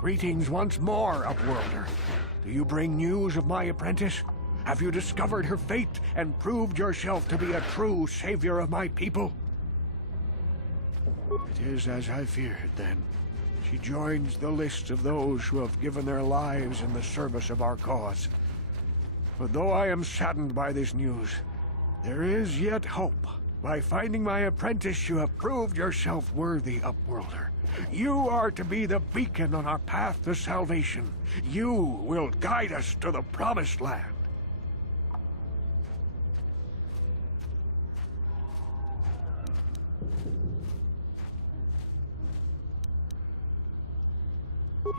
Greetings once more, Upworlder. Do you bring news of my apprentice? Have you discovered her fate and proved yourself to be a true savior of my people? It is as I feared, then. She joins the list of those who have given their lives in the service of our cause. But though I am saddened by this news, there is yet hope. By finding my apprentice, you have proved yourself worthy, Upworlder. You are to be the beacon on our path to salvation. You will guide us to the Promised Land.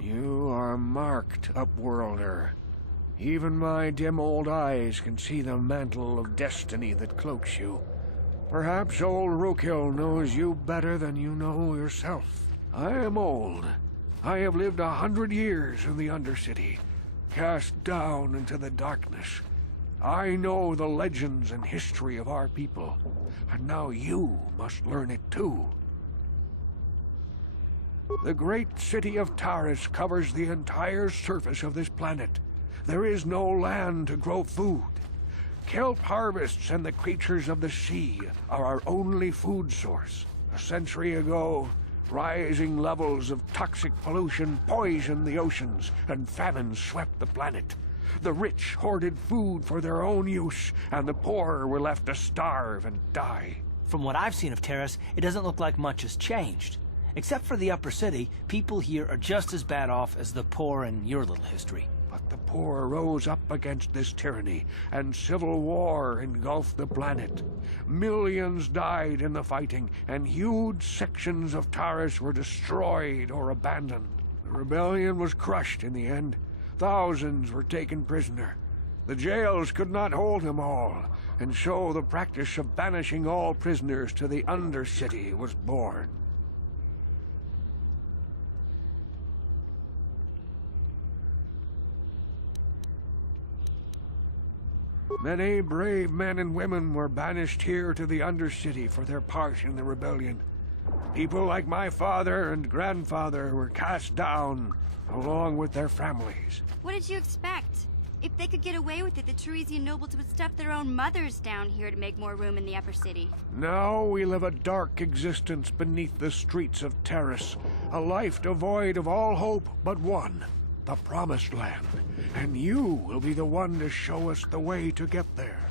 You are marked, Upworlder. Even my dim old eyes can see the mantle of destiny that cloaks you. Perhaps old Rookhill knows you better than you know yourself. I am old. I have lived 100 years in the Undercity, cast down into the darkness. I know the legends and history of our people, and now you must learn it too. The great city of Taris covers the entire surface of this planet. There is no land to grow food. Kelp harvests and the creatures of the sea are our only food source. A century ago, rising levels of toxic pollution poisoned the oceans, and famine swept the planet. The rich hoarded food for their own use, and the poor were left to starve and die. From what I've seen of Taris, it doesn't look like much has changed. Except for the upper city, people here are just as bad off as the poor in your little history. But the poor rose up against this tyranny, and civil war engulfed the planet. Millions died in the fighting, and huge sections of Taris were destroyed or abandoned. The rebellion was crushed in the end. Thousands were taken prisoner. The jails could not hold them all, and so the practice of banishing all prisoners to the Undercity was born. Many brave men and women were banished here to the Undercity for their part in the rebellion. People like my father and grandfather were cast down, along with their families. What did you expect? If they could get away with it, the Tarisian nobles would stuff their own mothers down here to make more room in the upper city. Now we live a dark existence beneath the streets of Taris, a life devoid of all hope but one. The Promised Land, and you will be the one to show us the way to get there.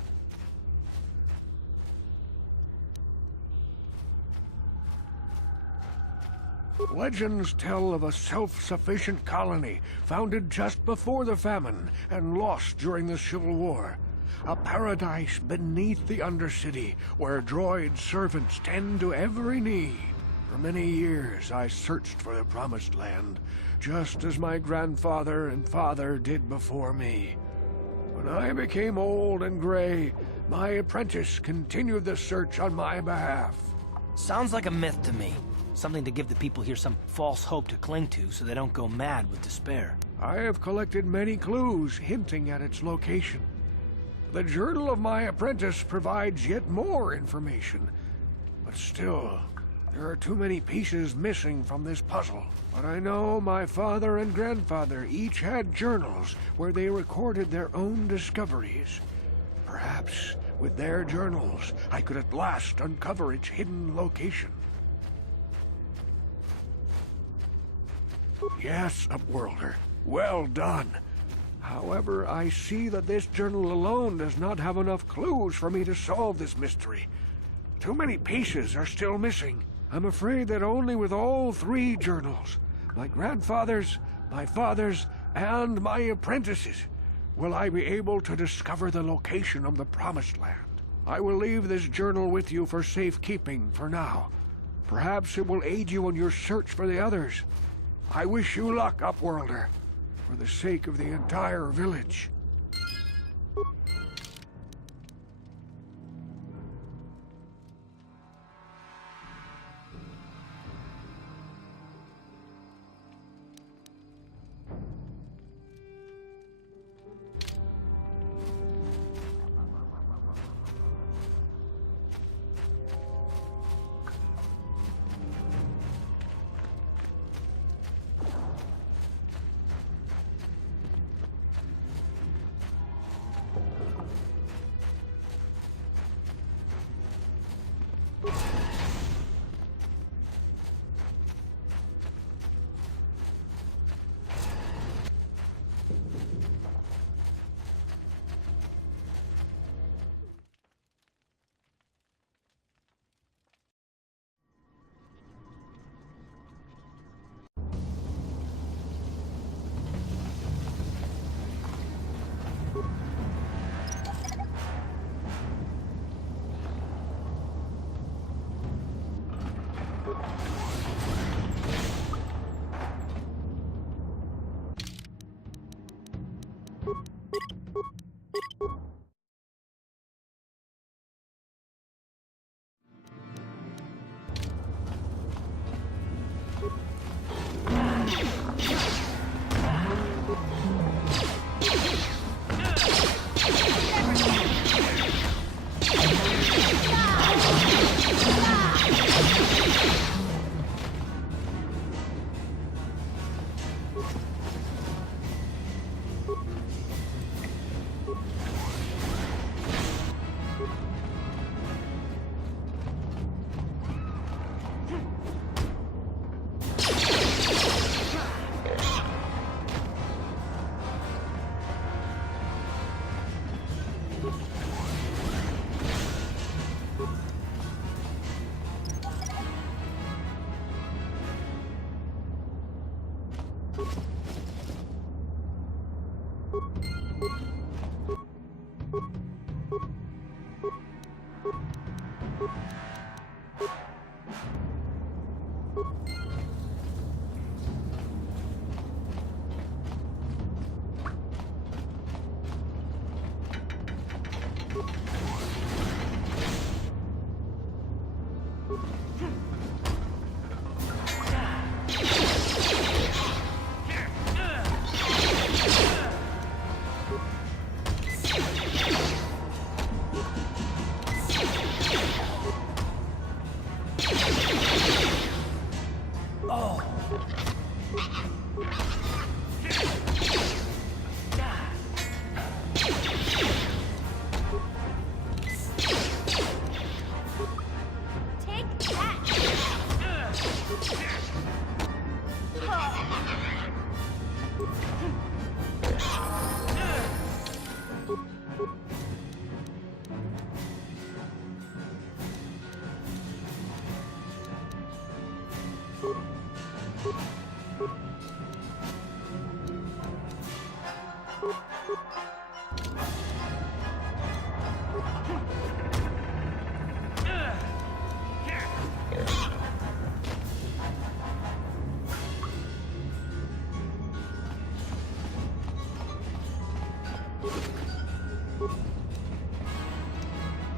Legends tell of a self-sufficient colony founded just before the famine and lost during the Civil War. A paradise beneath the Undercity where droid servants tend to every need. For many years I searched for the Promised Land, just as my grandfather and father did before me. When I became old and gray, my apprentice continued the search on my behalf. Sounds like a myth to me. Something to give the people here some false hope to cling to so they don't go mad with despair. I have collected many clues hinting at its location. The journal of my apprentice provides yet more information, but still, there are too many pieces missing from this puzzle. But I know my father and grandfather each had journals where they recorded their own discoveries. Perhaps with their journals, I could at last uncover its hidden location. Yes, Upworlder. Well done. However, I see that this journal alone does not have enough clues for me to solve this mystery. Too many pieces are still missing. I'm afraid that only with all three journals, my grandfather's, my father's, and my apprentice's, will I be able to discover the location of the Promised Land. I will leave this journal with you for safekeeping for now. Perhaps it will aid you in your search for the others. I wish you luck, Upworlder, for the sake of the entire village.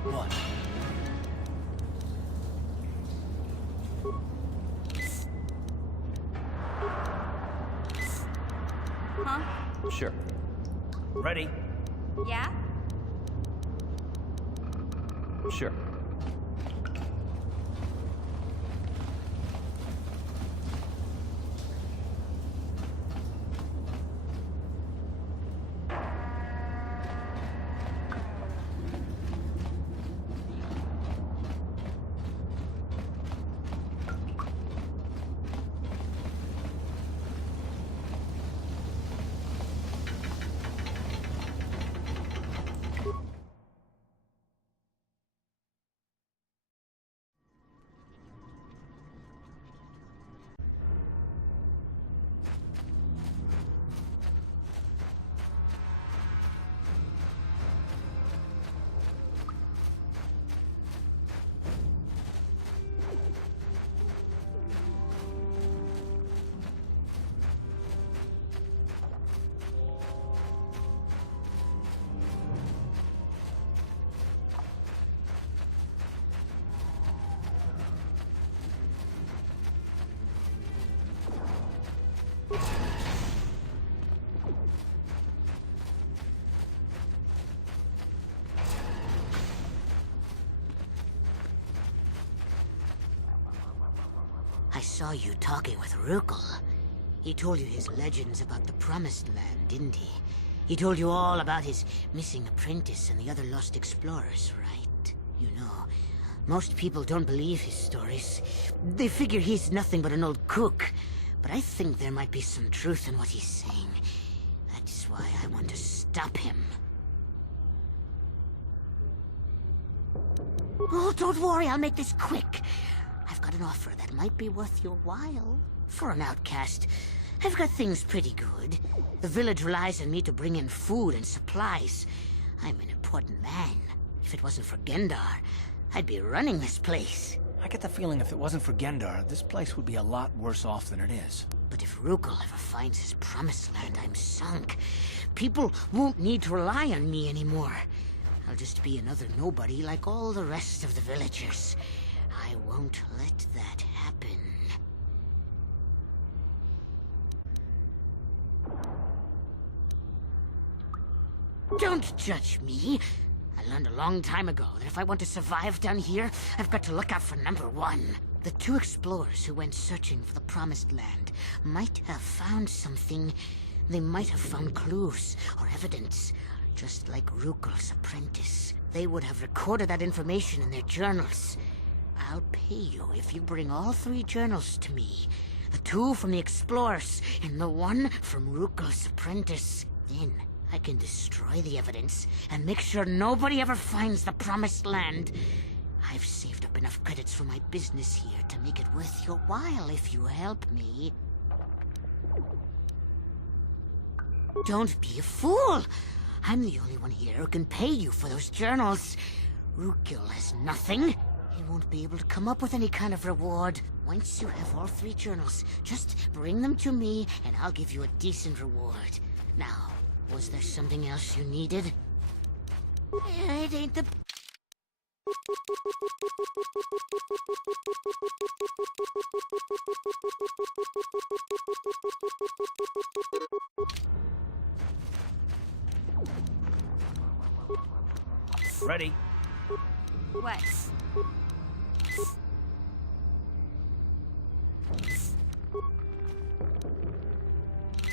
What? Huh? Sure. Ready? Yeah? Sure. I saw you talking with Rukel. He told you his legends about the Promised Land, didn't he? He told you all about his missing apprentice and the other lost explorers, right? You know, most people don't believe his stories. They figure he's nothing but an old cook. But I think there might be some truth in what he's saying. That's why I want to stop him. Oh, don't worry, I'll make this quick. I've got an offer that might be worth your while. For an outcast, I've got things pretty good. The village relies on me to bring in food and supplies. I'm an important man. If it wasn't for Gendar, I'd be running this place. I get the feeling if it wasn't for Gendar, this place would be a lot worse off than it is. But if Rukel ever finds his Promised Land, I'm sunk. People won't need to rely on me anymore. I'll just be another nobody like all the rest of the villagers. I won't let that happen. Don't judge me. I learned a long time ago that if I want to survive down here, I've got to look out for number one. The two explorers who went searching for the Promised Land might have found something. They might have found clues or evidence, just like Rukel's apprentice. They would have recorded that information in their journals. I'll pay you if you bring all three journals to me. The two from the explorers and the one from Rukel's apprentice. Then I can destroy the evidence and make sure nobody ever finds the Promised Land. I've saved up enough credits for my business here to make it worth your while if you help me. Don't be a fool! I'm the only one here who can pay you for those journals. Rukil has nothing. He won't be able to come up with any kind of reward. Once you have all 3 journals, just bring them to me and I'll give you a decent reward. Now, was there something else you needed? It ain't the... Ready? What?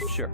Sure.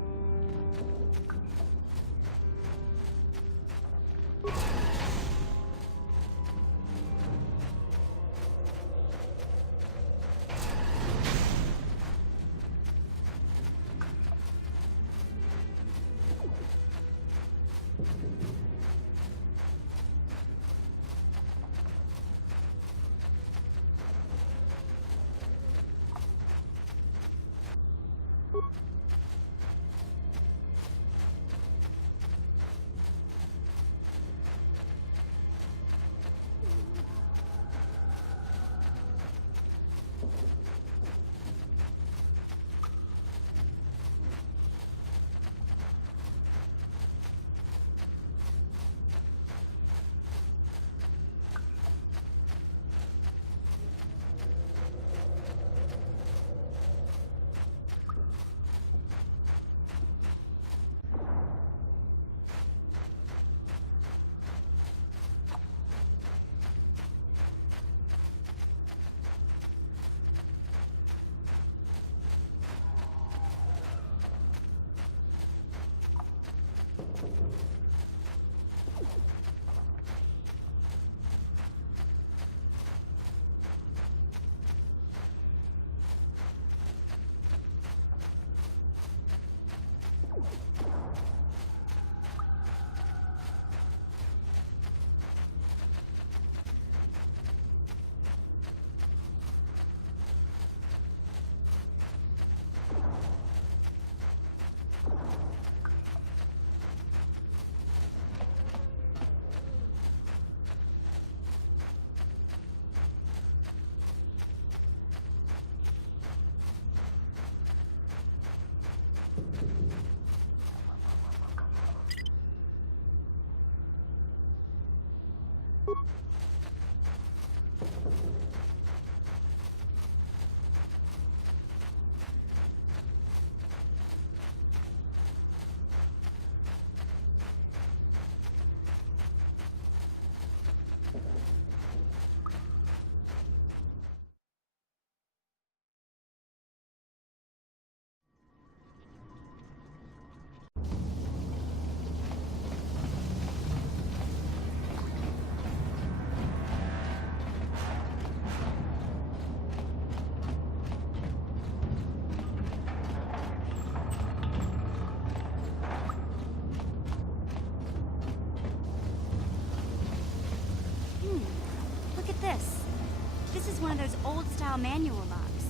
This is one of those old-style manual locks.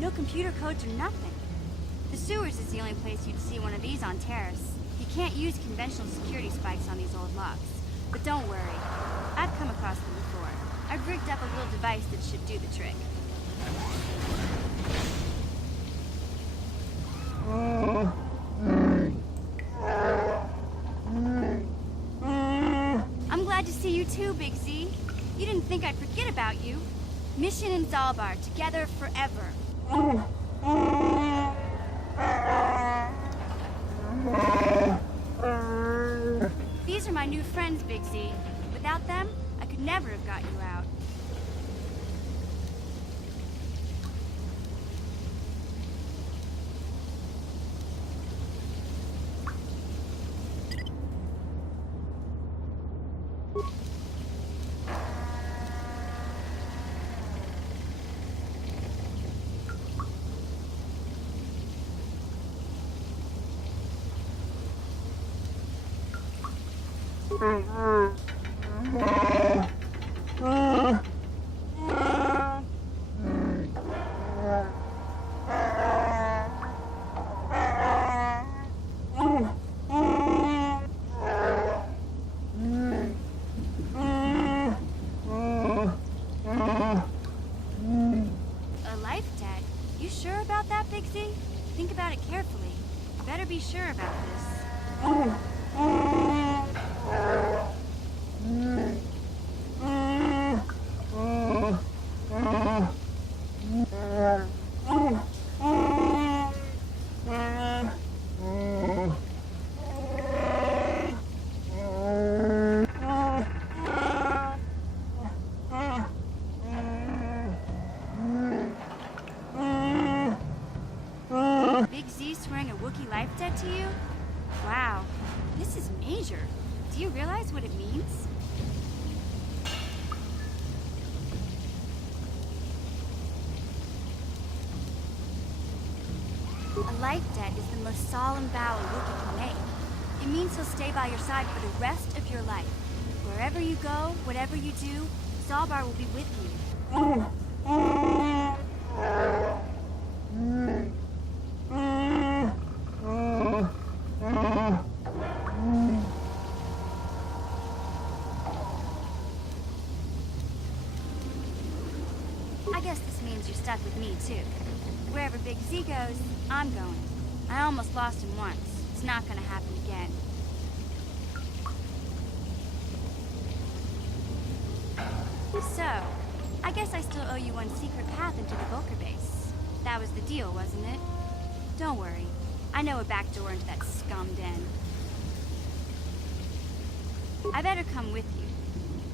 No computer codes or nothing. The sewers is the only place you'd see one of these on Taris. You can't use conventional security spikes on these old locks. But don't worry. I've come across them before. I've rigged up a little device that should do the trick. I'm glad to see you too, Big Z. You didn't think I'd forget about you. Mission and Zalbar, together forever. These are my new friends, Big Z. Without them, I could never have got you out. sure about that, Big Z? Think about it carefully. You better be sure about this. Big Z swearing a Wookiee life debt to you? Wow, this is major. Do you realize what it means? A life debt is the most solemn vow a Wookiee can make. It means he'll stay by your side for the rest of your life. Wherever you go, whatever you do, Zalbar will be with you. I guess this means you're stuck with me, too. Wherever Big Z goes, I'm going. I almost lost him once. It's not gonna happen again. So, I guess I still owe you one secret path into the Volker base. That was the deal, wasn't it? Don't worry. I know a back door into that scum den. I better come with you.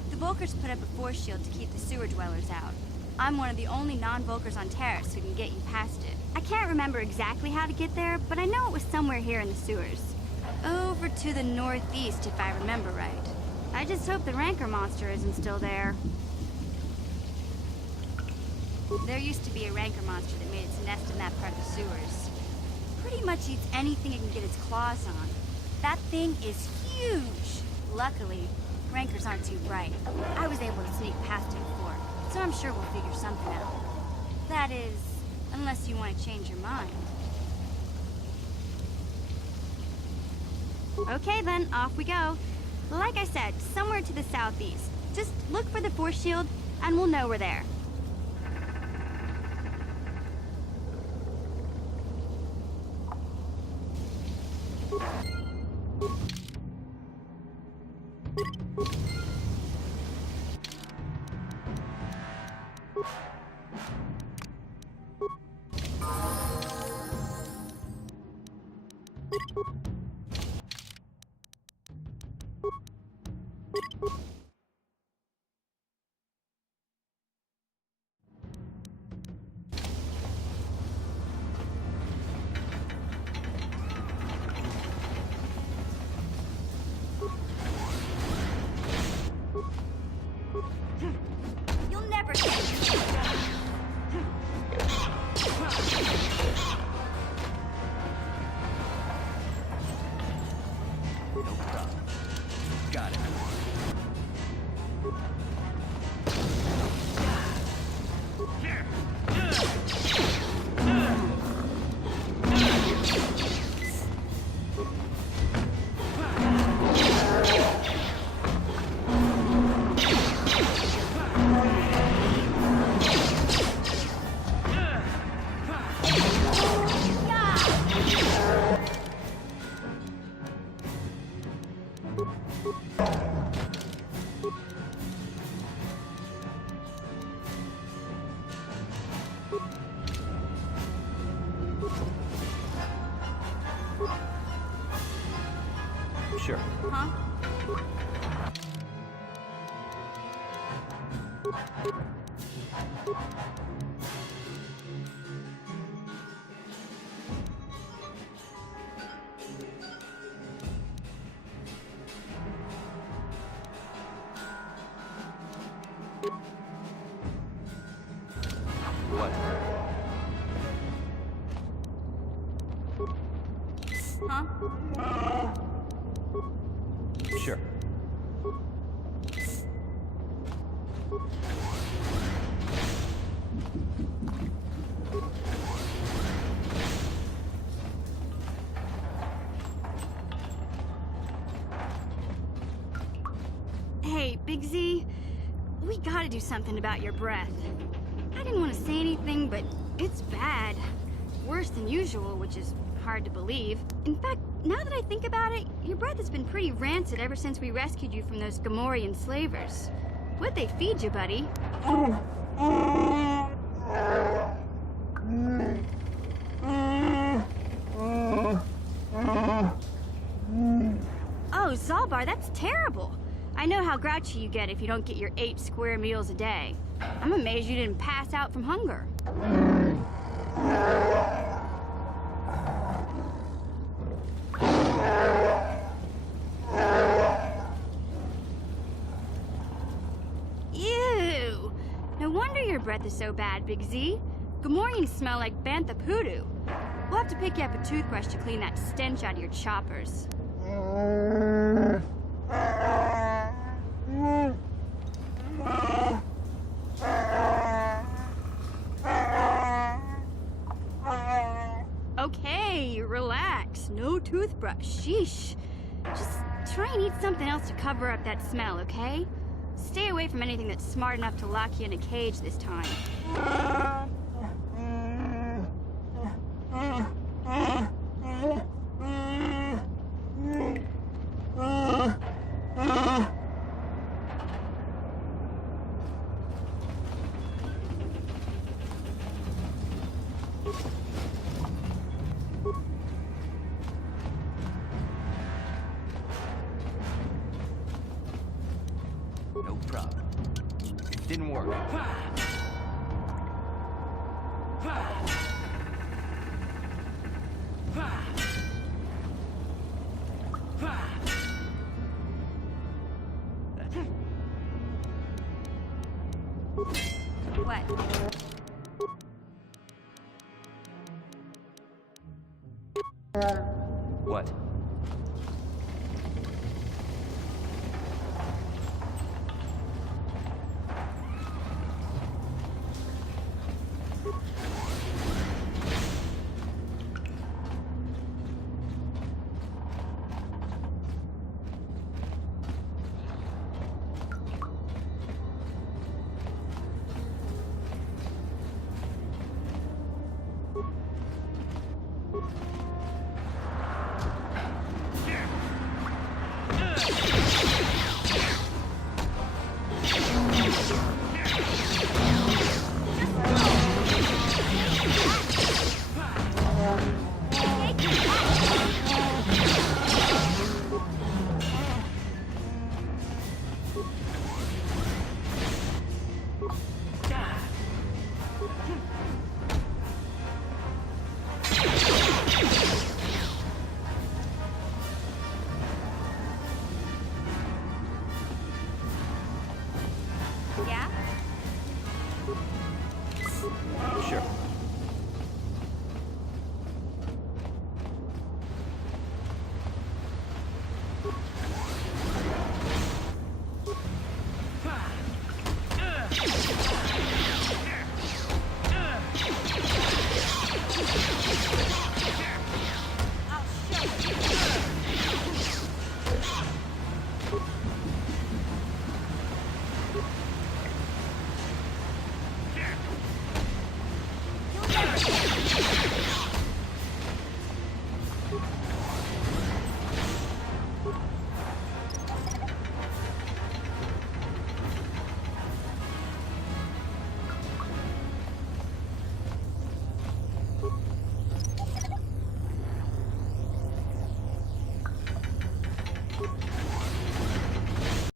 The Volkers put up a force shield to keep the sewer dwellers out. I'm one of the only non-Volkers on Taris who can get you past it. I can't remember exactly how to get there, but I know it was somewhere here in the sewers. Over to the northeast, if I remember right. I just hope the Rancor monster isn't still there. There used to be a Rancor monster that made its nest in that part of the sewers. Pretty much eats anything it can get its claws on. That thing is huge! Luckily, Rancors aren't too bright. I was able to sneak past it before, so I'm sure we'll figure something out. That is, unless you want to change your mind. Okay then, off we go. Like I said, somewhere to the southeast. Just look for the force shield, and we'll know we're there. You'll never get it. No problem. Got it. Sure. Huh? What? Huh? Sure. Hey, Big Z, we gotta do something about your breath. I didn't want to say anything, but it's bad. worse than usual, which is hard to believe. In fact, now that I think about it, your breath has been pretty rancid ever since we rescued you from those Gamorrean slavers. What'd they feed you, buddy? Oh, Zalbar, that's terrible. I know how grouchy you get if you don't get your 8 square meals a day. I'm amazed you didn't pass out from hunger. Ew! No wonder your breath is so bad, Big Z. Gamorreans smell like bantha poodoo. We'll have to pick you up a toothbrush to clean that stench out of your choppers. Okay, relax. No toothbrush. Sheesh. Just try and eat something else to cover up that smell, okay? Stay away from anything that's smart enough to lock you in a cage this time. No problem. It didn't work. What? What?